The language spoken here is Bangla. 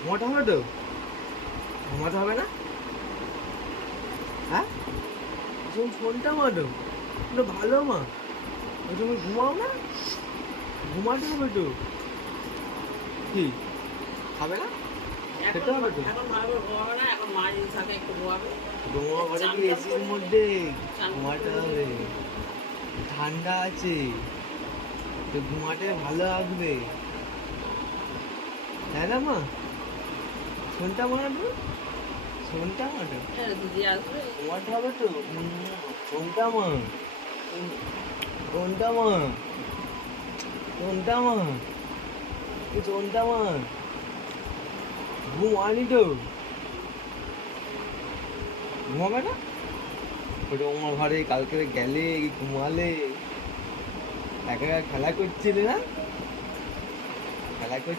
ঘুমাতে হবে তো? ঘুমাতে হবে না? হ্যাঁ, তুমি ফোনটা মারো, তো ভালো মা। তুমি ঘুমাও না? ঘুমাতে হবে তো। কি খাবে না? খেতে হবে তো। এখন ভালো করে ঘুমাবে না, এখন মা যদি থাকে একটু ঘুমাবে। ঘুমাও ঘরে কি এসির মধ্যে? ঘুমাতে হবে, ঠান্ডা আছে তো, ঘুমাতে ভালো লাগবে, তাই না মা? ফোনটা মারো, ফোনটা মারো। দিদি আসবে। ঘুমাতে হবে তো। ফোনটা মার, ফোনটা মার, ফোনটা মার, ফোনটা মার। ঘুমানি তো, ঘুমাবে না? ওটা আমার ঘরে কালকে গেলে ঘুমালে, একা একা খেলা করছিলে না?